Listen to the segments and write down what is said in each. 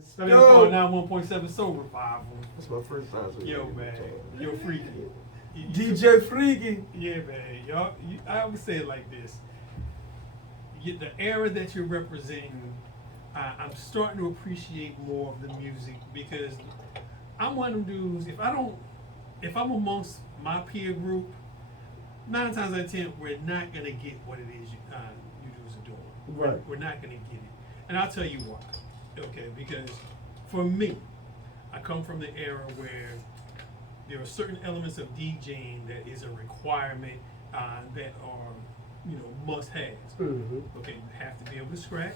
Studying for a 91.7 Soul Revival. That's my first time. Yo, man. Yo, Freaky. DJ Freaky. Yeah, man. Y'all, I would say it like this. The era that you're representing, I'm starting to appreciate more of the music because I'm one of them dudes, if I'm amongst my peer group, 9 times out of 10, we're not going to get what it is you dudes are doing. Right. We're not going to get it. And I'll tell you why. Okay, because for me, I come from the era where there are certain elements of DJing that is a requirement that are, must-haves. Mm-hmm. Okay, you have to be able to scratch.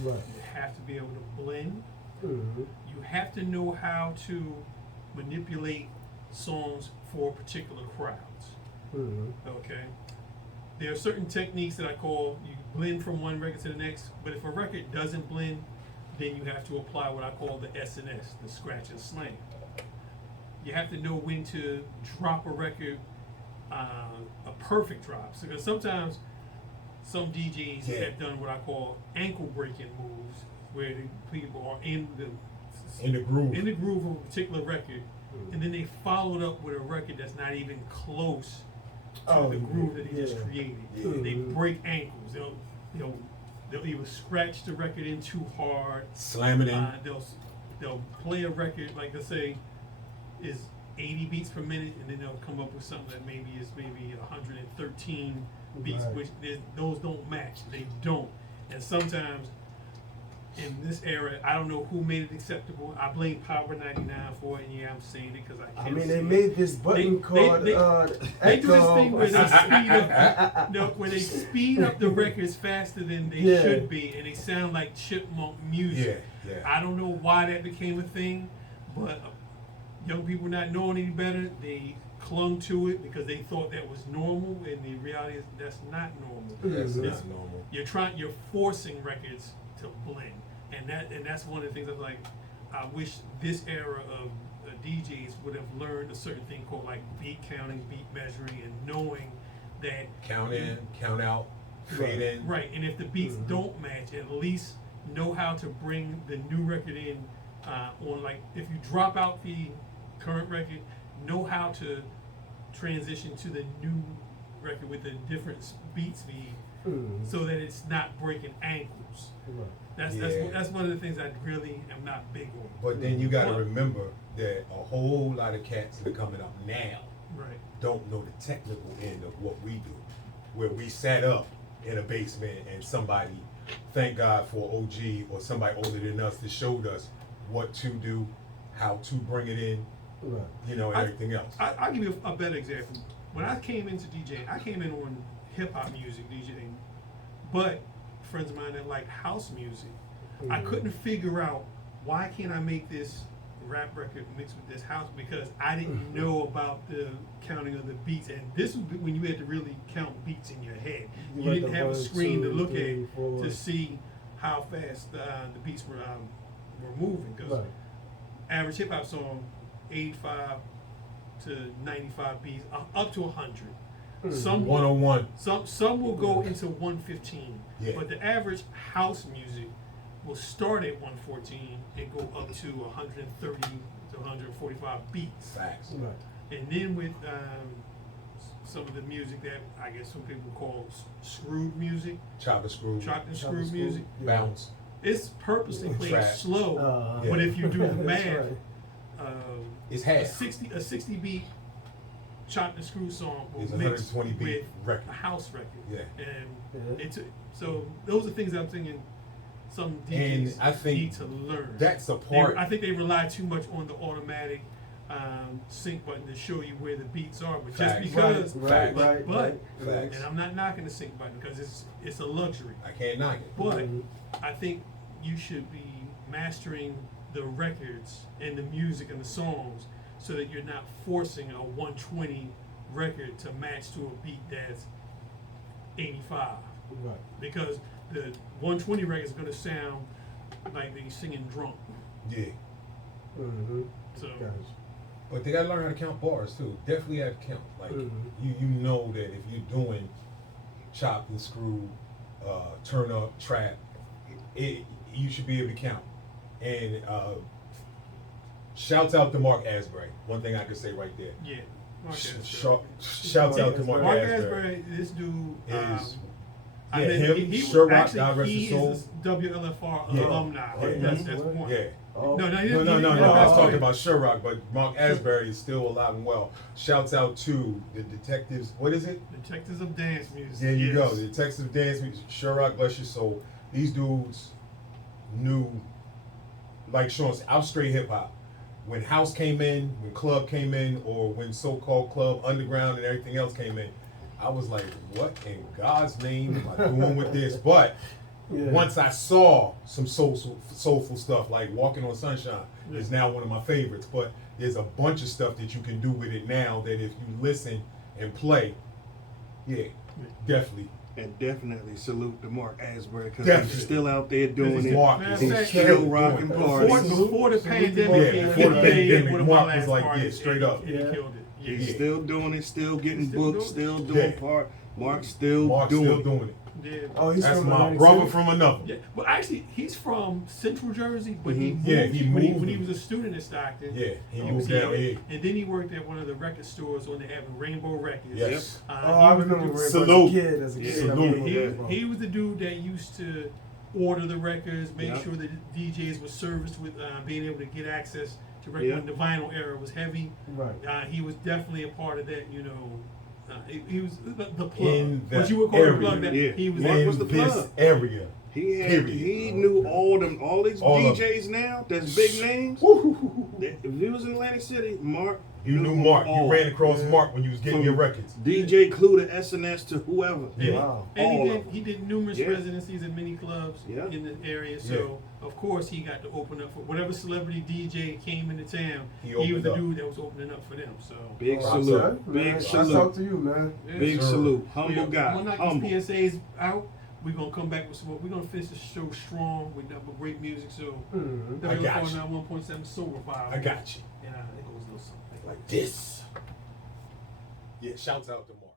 Right. You have to be able to blend. Mm-hmm. You have to know how to manipulate songs for particular crowds. Mm-hmm. Okay. There are certain techniques that I call you blend from one record to the next, but if a record doesn't blend, then you have to apply what I call the S&S, the scratch and slam. You have to know when to drop a record, a perfect drop. So, because sometimes some DJs have done what I call ankle breaking moves, where the people are in the groove of a particular record, and then they followed up with a record that's not even close to the groove that they just created. Yeah. They break ankles. They'll either scratch the record in too hard, slam it in. They'll play a record like let's say is 80 beats per minute, and then they'll come up with something that maybe is 113 beats, Right. which those don't match. They don't, and sometimes. In this era, I don't know who made it acceptable. I blame Power 99 for it, and yeah, I'm saying it because I can't. They made this button called they Echo. do this thing where they speed up, where they speed up the records faster than they should be, and they sound like chipmunk music. Yeah. I don't know why that became a thing, but young people not knowing any better, they clung to it because they thought that was normal, and the reality is that's not normal. That's not normal. You're forcing records to blend, and that's one of the things I'm like. I wish this era of DJs would have learned a certain thing called like beat counting, beat measuring, and knowing that Count in, count out, fade in. right. And if the beats don't match, at least know how to bring the new record in on like if you drop out the current record, know how to transition to the new record with the different beat speed. So that it's not breaking ankles. Right. That's one of the things I really am not big on. But then you got to remember that a whole lot of cats that are coming up now Right. don't know the technical end of what we do, where we sat up in a basement and somebody, thank God for OG or somebody older than us that showed us what to do, how to bring it in, Right. and everything else. I'll give you a better example. When I came into DJing, I came in on hip hop music DJing, but friends of mine that like house music, I couldn't figure out why can't I make this rap record mixed with this house because I didn't know about the counting of the beats, and this was when you had to really count beats in your head. You didn't have a screen to look at to see how fast the beats were moving. Because average hip hop song, 85 to 95 beats, up to 100. Some 101. Some will go into 115, but the average house music will start at 114 and go up to 130 to 145 beats. Facts. Right. And then with some of the music that I guess some people call screwed music, Chop and screw. chopped and screwed music, Bounce. it's purposely played Trap. slow. But if you do the math, It's half. a 60 beat chopped and screwed song will It's mix 120 beat with record. a house record. Yeah. And so those are things I'm thinking some And DJs I think need to learn. that's a part. I think they rely too much on the automatic sync button to show you where the beats are. But just Facts. because, Right. Facts. and I'm not knocking the sync button because it's a luxury. I can't knock it. But I think you should be mastering the records and the music and the songs so that you're not forcing a 120 record to match to a beat that's 85. Right. Because the 120 record is going to sound like they're singing drunk. Yeah. So, But they gotta learn how to count bars too. Definitely have to count. Like you know that if you're doing chop and screw, turn up, trap, you should be able to count. And shouts out to Marc Asbury. One thing I can say right there. Yeah. Mark Asbury. Shouts out to Marc Mark Asbury. Asbury, this dude Is I yeah, mean, him, he Sherrock, actually, God rest his he soul. is a WLFR Yeah. alumni. Yeah. That's one. Yeah. Oh. No, No, I was oh, talking about Sherrock, but Marc Asbury is still alive and well. Shouts out to the detectives. What is it? Detectives of Dance Music. There you yes. go. The Detectives of Dance Music. Sherrock, bless your soul. These dudes knew, like Sean said, I'm straight hip hop. When house came in, when club came in, or when so-called club underground and everything else came in, I was like, what in God's name am I doing with this? But once I saw some soulful stuff like Walking on Sunshine is now one of my favorites. But there's a bunch of stuff that you can do with it now that if you listen and play, definitely. And definitely salute to Marc Asbury because Definitely. he's still out there doing it. Marc Man, is he's He's still still doing rocking it. parties. Before the pandemic, Yeah, before the pandemic, one of Marc my was last like, parties, yeah, straight and up. he Yeah. killed it. Yeah. He's still doing it, still getting Still booked, doing still doing Yeah. part. Marc's still Marc's doing still it. doing it. Yeah. Oh, he's That's from my Atlantic brother City? from another. Yeah, well, actually, he's from Central Jersey, but he moved, Yeah, he moved. when he was a student at Stockton. Yeah, he was moved down here. and then he worked at one of the record stores on the avenue, Rainbow Records. Yes. Oh, he I was the remember dude- when I was Salute. a kid. As a kid, Salute. I remember He, Rainbow. he was the dude that used to order the records, make Yeah. sure that DJs were serviced with being able to get access to records Yeah. when the vinyl era was heavy. Right. He was definitely a part of that, you know. He was the plug. In the What you would call area. the plug. That Yeah. he was. Marc In was the this plug. area. He knew all these All of DJs now. That's big names. Woo-hoo-hoo-hoo. If he was in Atlantic City, Marc. You knew Marc. You all. ran across Marc when you was getting From your records. DJ Clue to SNS to whoever. And, Wow. and All he of did. them. He did numerous Yeah. residencies in many clubs Yeah. in the area. So of course he got to open up for whatever celebrity DJ came into town. He He opened was the up. dude that was opening up for them. So Big Oh, salute. son, man. Big That's salute. out to you, man. yeah. Big Sir. salute. Humble We're guy. gonna knock Humble. these PSAs out. We're gonna come back with some more. We're gonna finish the show strong with great music. So Mhm. I got you. 1.7 Soul Revival. I got you. And it goes a little something Like this. Yeah, shouts out to Marc.